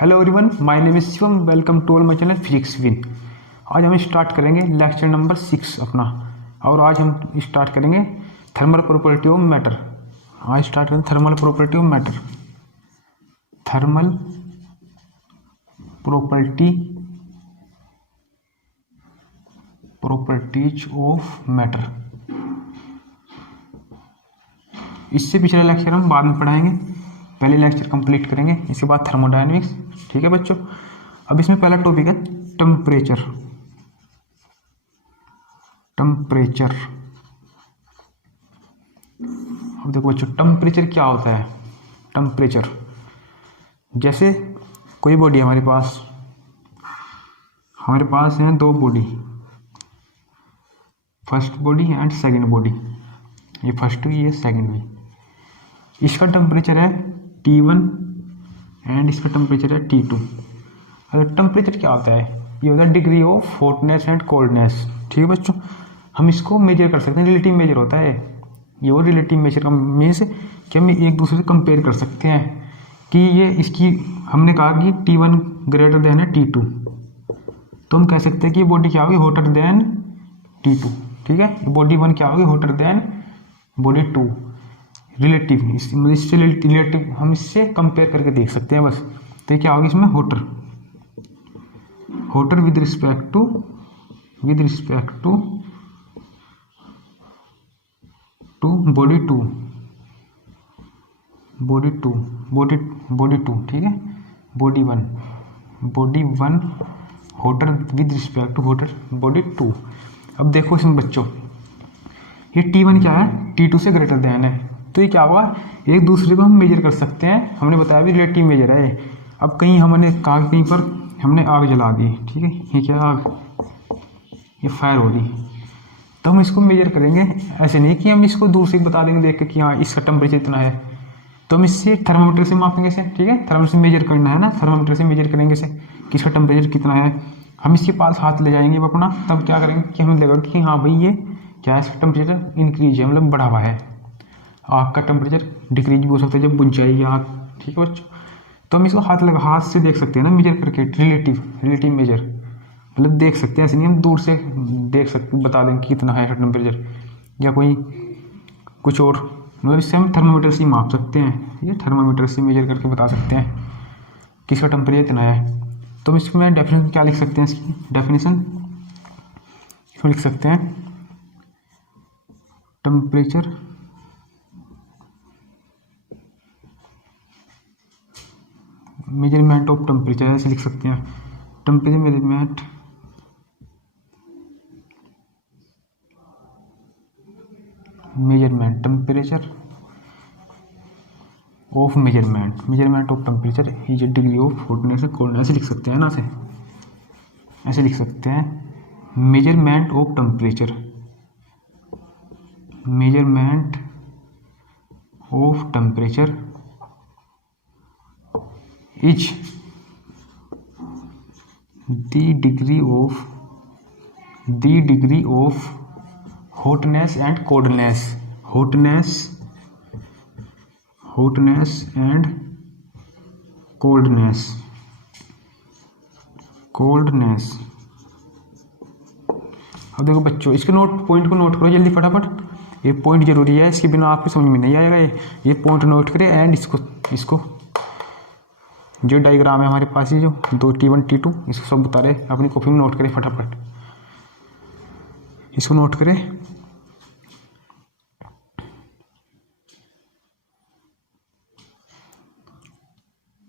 Hello everyone, my name is Shivam. Welcome to all my channel physics win. आज हम start करेंगे lecture number 6 अपना, और आज हम स्टार्ट करेंगे थर्मल प्रॉपर्टी ऑफ मैटर। आज स्टार्ट करेंगे thermal property of matter. Thermal properties of matter. इससे पिछला लेक्चर हम बाद में पढ़ाएंगे, पहले लेक्चर कंप्लीट करेंगे, इसके बाद थर्मोडायनेमिक्स। ठीक है बच्चों। अब इसमें पहला टॉपिक है टेम्परेचर। अब देखो बच्चों, टेम्परेचर क्या होता है। टेम्परेचर जैसे कोई बॉडी है हमारे पास है दो body, first body and second body. ये फर्स्ट हुई, ये सेकंड हुई। इसका टेम्परेचर है T1 एंड इसका टेम्परेचर है T2। अगर टेम्परेचर क्या होता है, ये होता है degree of hotness and coldness. ठीक है बच्चों, हम इसको मेजर कर सकते हैं, रिलेटिव मेजर होता है ये। वो रिलेटिव मेजर का मीन्स कि हम एक दूसरे से कंपेयर कर सकते हैं कि ये इसकी, हमने कहा कि T1 ग्रेटर देन है T2, तो हम कह सकते हैं कि बॉडी क्या होगी, हॉटर देन T2। ठीक है, बॉडी 1 क्या होगी, हॉटर देन बॉडी 2। रिलेटिव, इससे रिलेटिव हम इससे कंपेयर करके देख सकते हैं बस। तो क्या होगी इसमें, hotter with respect to body 2। ठीक है, body 1 hotter with respect to hotter body 2। अब देखो इसमें बच्चों, ये T1 क्या है, T2 से ग्रेटर देन है, तो ये क्या होगा, एक दूसरे को हम मेजर कर सकते हैं। हमने बताया भी रिलेटिव मेजर है। अब कहीं हमने कहा, कहीं पर हमने आग जला दी, ठीक है, ये क्या आग, ये फायर हो रही, तो हम इसको मेजर करेंगे। ऐसे नहीं कि हम इसको दूर से बता देंगे देख के कि हाँ इसका टेम्परेचर इतना है, तो हम इससे थर्मामीटर से मापेंगे इसे। ठीक है, थर्मामीटर से मेजर करना है ना, थर्मामीटर से मेजर करेंगे इसे कि इसका टेम्परेचर कितना है। हम इसके पास हाथ ले जाएंगे अपना, तब क्या करेंगे कि हमें लगेगा कि हाँ भाई ये क्या है, इसका टेम्परेचर इंक्रीज है, मतलब बढ़ा हुआ है। आग का टेम्परेचर डिक्रीज भी हो सकता है जब बुझ जाएगी आग। ठीक है बच्चों, तो हम इसको हाथ से देख सकते हैं ना, मेजर करके। रिलेटिव मेजर मतलब देख सकते हैं, ऐसे नहीं हम दूर से देख सकते, बता दें कि कितना है टेम्परेचर या कोई कुछ और। मतलब इससे हम थर्मामीटर से ही माप सकते हैं, ये थर्मामीटर से मेजर करके बता सकते हैं कि इसका टेम्परेचर इतना है। तो इसमें डेफिनेशन क्या लिख सकते हैं, इसकी डेफिनेशन इसमें लिख सकते हैं, टेम्परेचर मेजरमेंट ऑफ टेम्परेचर, ऐसे लिख सकते हैं, temperature measurement temperature of measurement of temperature is degree of hotness and coldness. ऐसे लिख सकते हैं ना, ऐसे लिख सकते हैं, measurement of temperature is the degree of hotness and coldness अब देखो बच्चों, इसके पॉइंट को नोट करो जल्दी फटाफट। ये पॉइंट जरूरी है, इसके बिना आपको समझ में नहीं आएगा। ये पॉइंट नोट करें एंड इसको जो डायग्राम है हमारे पास, ये जो दो T1 T2, इसको सब बता रहे, अपनी कॉपी में नोट करें फटाफट, इसको नोट करें।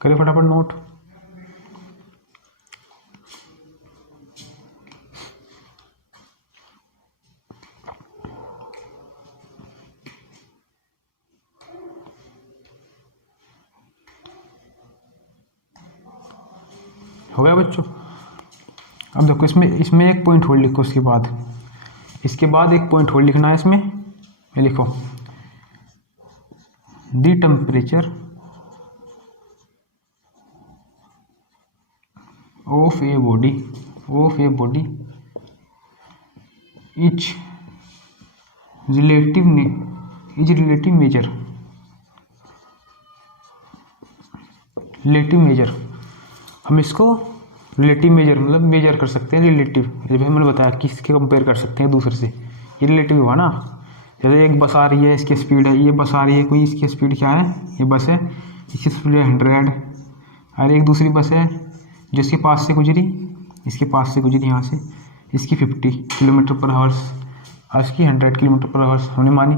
करें फटाफट नोट। हो गया बच्चों। अब देखो, इसमें एक पॉइंट होल्ड लिखो, इसके बाद एक पॉइंट होल्ड लिखना है इसमें। ये लिखो, the temperature of a body is relative major हम इसको रिलेटिव मेजर मतलब मेजर कर सकते हैं, रिलेटिव जब हमने बताया किसके कंपेयर कर सकते हैं दूसरे से, ये रिलेटिव हुआ ना। जैसे एक बस आ रही है, इसकी स्पीड है, ये बस आ रही है कोई, इसकी स्पीड क्या है, ये बस है, इसकी स्पीड है 100, और एक दूसरी बस है जो इसके पास से गुजरी, इसके पास से गुजरी यहाँ से, इसकी 50 किलोमीटर पर आवर्स और इसकी 100 किलोमीटर पर आवर्स हमने मानी।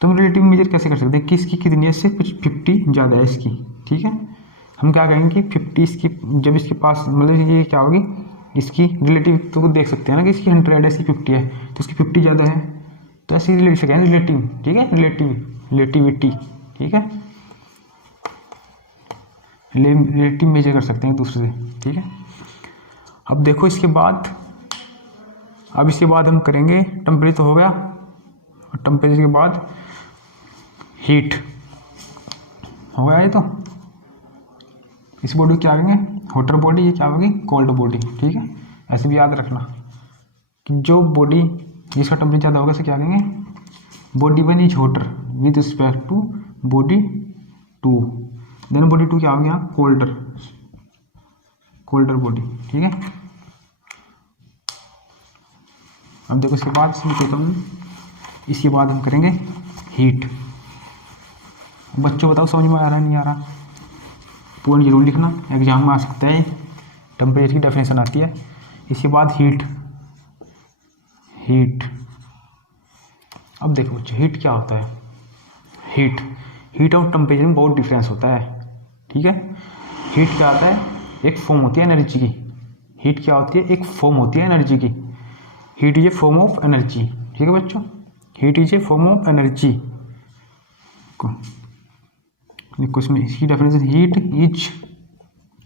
तो हम रिलेटिव मेजर कैसे कर सकते हैं कि इसकी कितनी है, इससे कुछ 50 ज़्यादा है इसकी, ठीक है। हम क्या कहेंगे कि 50 इसकी, जब इसके पास मतलब ये क्या होगी इसकी रिलेटिव, तो देख सकते हैं ना कि इसकी 100 है, इसकी 50 है, तो इसकी 50 ज़्यादा है, तो ऐसे रिलेटिव कहेंगे रिलेटिव, ठीक है, रिलेटिविटी, ठीक है, रिलेटिव मेजर कर सकते हैं दूसरे से, ठीक है। अब देखो इसके बाद, अब इसके बाद हम करेंगे टेम्परेचर हो गया, और टेम्परेचर के बाद हीट हो गया। ये तो इस बॉडी को क्या कहेंगे, हॉटर बॉडी, ये क्या होगी कोल्ड बॉडी, ठीक है। ऐसे भी याद रखना कि जो बॉडी जिसका टेम्परेचर ज़्यादा होगा उसे क्या कहेंगे, body 1 is hotter with respect to body 2, then body 2 क्या हो गया कोल्डर बॉडी, ठीक है। अब देखो इसके बाद इसके बाद हम करेंगे हीट। बच्चों बताओ समझ में आ रहा नहीं आ रहा, पॉइंट जरूर लिखना, एग्जाम में आ सकता है, टेम्परेचर की डेफिनेशन आती है। इसके बाद हीट। अब देखो बच्चों हीट क्या होता है, हीट और टेम्परेचर में बहुत डिफरेंस होता है, ठीक है। हीट क्या होता है, एक फॉर्म होती है एनर्जी की, हीट क्या होती है, एक फॉर्म होती है एनर्जी की, heat is a form of energy, ठीक है बच्चों, heat is a form of energy. देखो इसमें इसकी definition, heat is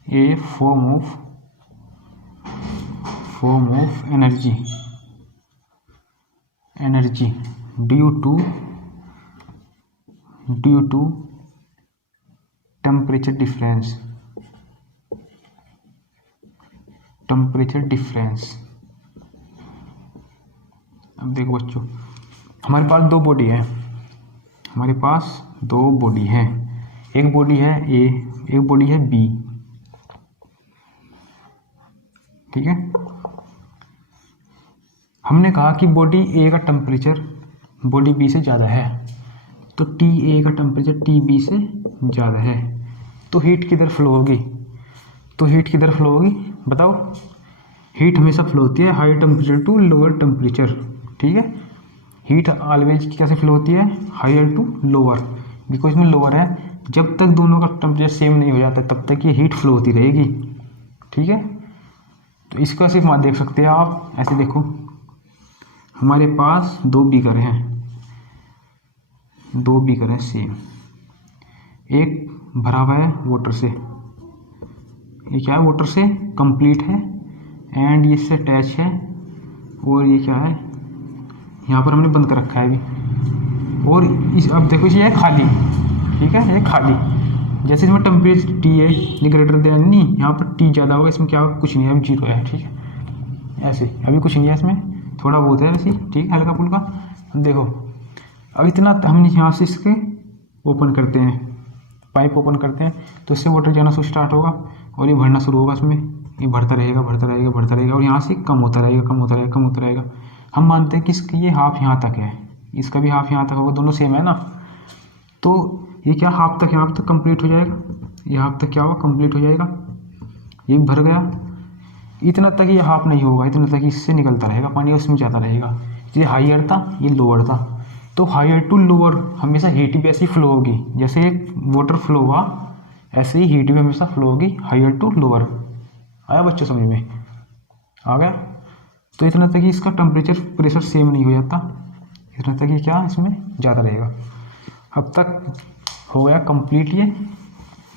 a form of energy due to temperature difference. अब देखो बच्चों हमारे पास दो बॉडी है, एक बॉडी है ए, एक बॉडी है बी, ठीक है। हमने कहा कि बॉडी ए का टेम्परेचर बॉडी बी से ज़्यादा है, तो टी ए का टेम्परेचर टी बी से ज़्यादा है, तो हीट किधर फ्लो होगी, बताओ। हीट हमेशा फ्लो होती है high temperature to lower temperature, ठीक है। हीट ऑलवेज कैसे फ्लो होती है, हायर टू लोअर, बिकॉज में लोअर है, जब तक दोनों का टेम्परेचर सेम नहीं हो जाता तब तक ये हीट फ्लो होती रहेगी, ठीक है। तो इसका सिर्फ आप देख सकते हैं, आप ऐसे देखो, हमारे पास दो बीकर हैं सेम, एक भरा हुआ है वाटर से, ये क्या है वाटर से कंप्लीट है, एंड ये इससे अटैच है, और ये क्या है यहाँ पर हमने बंद कर रखा है अभी, और इस अब देखो ये है खाली, ठीक है, ये खाली, जैसे इसमें टेम्परेचर टी है ये ग्रेटर देन नहीं, यहाँ पर टी ज़्यादा होगा, इसमें क्या कुछ नहीं है, अब 0 है, ठीक है। ऐसे अभी कुछ नहीं है इसमें, थोड़ा बहुत है वैसे, ठीक है, हल्का फुल्का। देखो अब इतना हम यहाँ से इसके ओपन करते हैं, पाइप ओपन करते हैं, तो इससे वाटर जाना शुरू स्टार्ट होगा, और ये भरना शुरू होगा, इसमें ये भरता रहेगा, और यहाँ से कम होता रहेगा। हम मानते हैं कि इसकी ये हाफ यहाँ तक है, इसका भी हाफ यहाँ तक होगा, दोनों सेम है ना, तो ये क्या हाफ तक यहाँ तक कंप्लीट हो जाएगा, ये हाफ तक क्या होगा कंप्लीट हो जाएगा, ये भर गया, इतना तक ये हाफ नहीं होगा, इतना तक इससे निकलता रहेगा पानी, उसमें जाता रहेगा। ये हायर था, ये लोअर था, तो हायर टू लोअर हमेशा हीट भी ऐसी फ्लो होगी, जैसे वाटर फ्लो हुआ ऐसे ही हीट भी हमेशा फ्लो होगी, हायर टू लोअर। आया बच्चों समझ में, आ गया। तो इतना तक इसका टेम्परेचर प्रेशर सेम नहीं हो जाता, इतना तक ये क्या इसमें ज़्यादा रहेगा। अब तक हो गया कंप्लीट ये।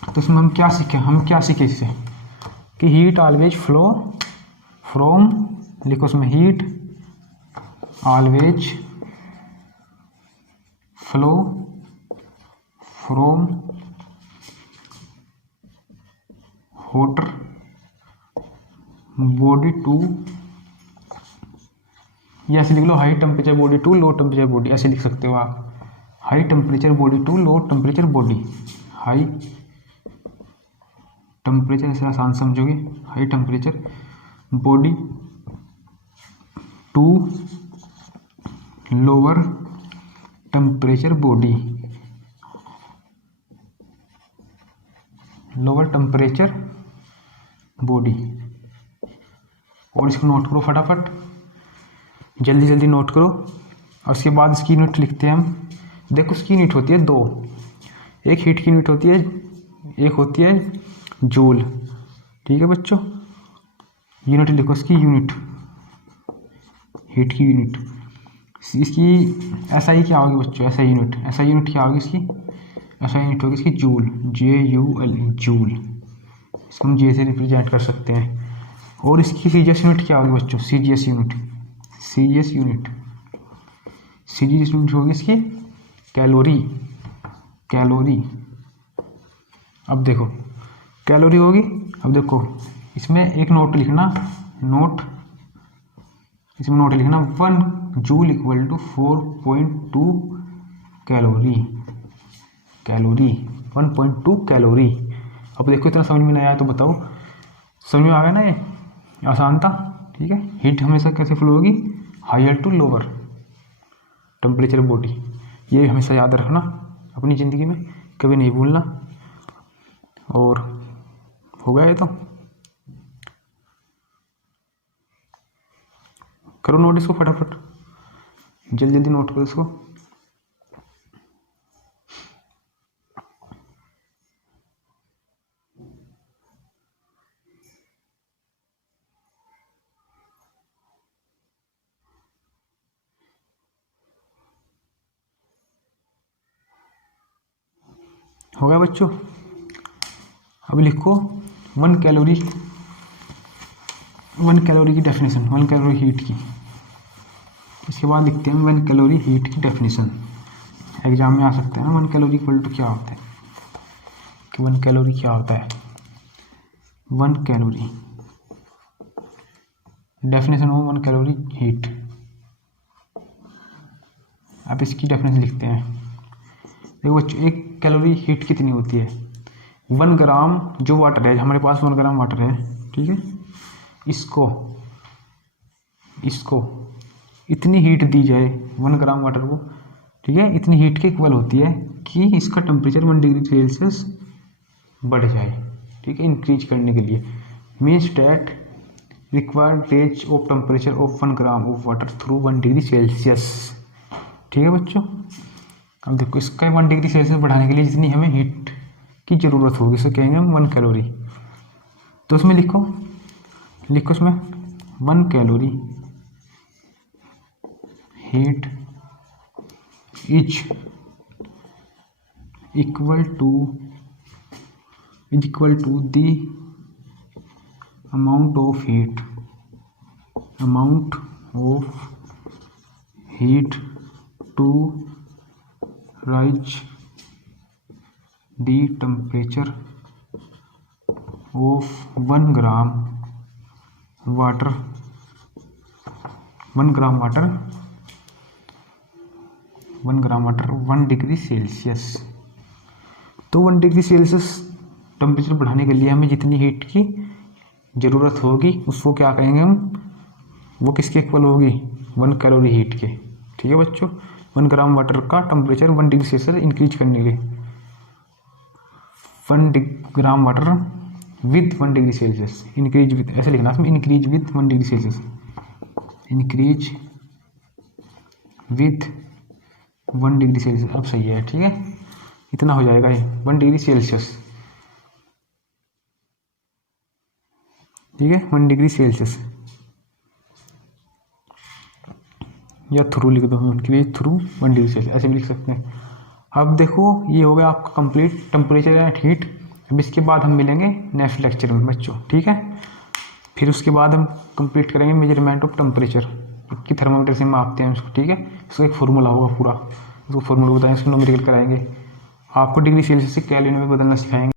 तो इसमें हम क्या सीखे इससे कि हीट ऑलवेज फ्लो फ्रॉम, लिखो उसमें heat always flow from hotter body to, ये ऐसे लिख लो, high temperature body to low temperature body, ऐसे लिख सकते हो आप, high temperature body to low temperature body, high temperature ऐसे आसान समझोगे, high temperature body to lower temperature body, lower temperature body. और इसको नोट करो फटाफट, जल्दी जल्दी नोट करो। और उसके बाद इसकी यूनिट लिखते हैं हम। देखो उसकी यूनिट होती है दो, एक हीट की यूनिट होती है, एक होती है जूल। ठीक है बच्चों, यूनिट लिखो इसकी, यूनिट हीट की यूनिट। इसकी SI क्या होगी बच्चों, SI यूनिट, SI यूनिट क्या होगी इसकी, SI यूनिट होगी इसकी जूल, JUL, जूल। इसको हम J से रिप्रेजेंट कर सकते हैं। और इसकी CGS यूनिट क्या होगी बच्चों, CGS unit, CGS unit, CGS unit होगी इसकी कैलोरी, कैलोरी। अब देखो कैलोरी होगी। अब देखो इसमें एक नोट लिखना, नोट, इसमें नोट लिखना 1 joule equal to 4.2 calorie, calorie 1.2 calorie. अब देखो इतना समझ में नहीं आया तो बताओ, समझ में आ गया ना, ये आसान था। ठीक है, हीट हमेशा कैसे फ्लो होगी, higher to lower temperature body, ये हमेशा याद रखना अपनी ज़िंदगी में, कभी नहीं भूलना। और हो गया ये तो, करो नोट इसको फटाफट, जल्दी जल्दी नोट करो इसको। हो गया बच्चों। अब लिखो 1 कैलोरी, 1 कैलोरी की डेफिनेशन, 1 कैलोरी हीट की। इसके बाद लिखते हैं 1 कैलोरी हीट की डेफिनेशन, एग्जाम में आ सकते हैं ना। 1 कैलोरी इक्वल टू क्या होता है, कि 1 कैलोरी क्या होता है, 1 कैलोरी डेफिनेशन हो 1 कैलोरी हीट। अब इसकी डेफिनेशन लिखते हैं। देखो बच्चों, 1 कैलोरी हीट कितनी होती है, 1 ग्राम जो वाटर है, हमारे पास 1 ग्राम वाटर है, ठीक है, इसको इतनी हीट दी जाए 1 ग्राम वाटर को, ठीक है, इतनी हीट के इक्वल होती है कि इसका टेम्परेचर 1 डिग्री सेल्सियस बढ़ जाए, ठीक है, इंक्रीज करने के लिए। Means that required range of temperature of 1 gram of water through 1 degree Celsius. ठीक है बच्चों, अब देखो इसका 1 डिग्री सेल्सियस बढ़ाने के लिए जितनी हमें हीट की ज़रूरत होगी उसे कहेंगे हम 1 कैलोरी। तो उसमें लिखो उसमें 1 calorie heat is equal to the amount of heat to raise the temperature of 1 gram water 1 degree Celsius. तो 1 डिग्री सेल्सियस टेम्परेचर बढ़ाने के लिए हमें जितनी हीट की ज़रूरत होगी उसको क्या कहेंगे हम, वो किसके इक्वल होगी, 1 कैलोरी हीट के। ठीक है बच्चों, 1 ग्राम वाटर का टेम्परेचर 1 डिग्री सेल्सियस इंक्रीज करने के लिए 1 gram water with 1 degree Celsius, increase with, ऐसे लिखना इसमें, increase with 1 degree Celsius, increase with 1 degree Celsius. अब सही है, ठीक है, इतना हो जाएगा ये 1 डिग्री सेल्सियस, ठीक है, 1 डिग्री सेल्सियस, या थ्रू लिख दो, इंक्रीज थ्रू 1 डिग्री सेल्सियस, ऐसे भी लिख सकते हैं। अब देखो ये हो गया आपका कंप्लीट टेम्परेचर एंड हीट। अब इसके बाद हम मिलेंगे नेक्स्ट लेक्चर में बच्चों, ठीक है। फिर उसके बाद हम कंप्लीट करेंगे मेजरमेंट ऑफ टेम्परेचर, कि थर्मामीटर से मापते हैं उसको, ठीक है। इसका एक फार्मूला होगा पूरा, उसको फार्मूला बताएंगे, उसको न्यूमेरिकल कराएंगे, आपको डिग्री सेल्सियस से केल्विन में बदलना सिखाएंगे।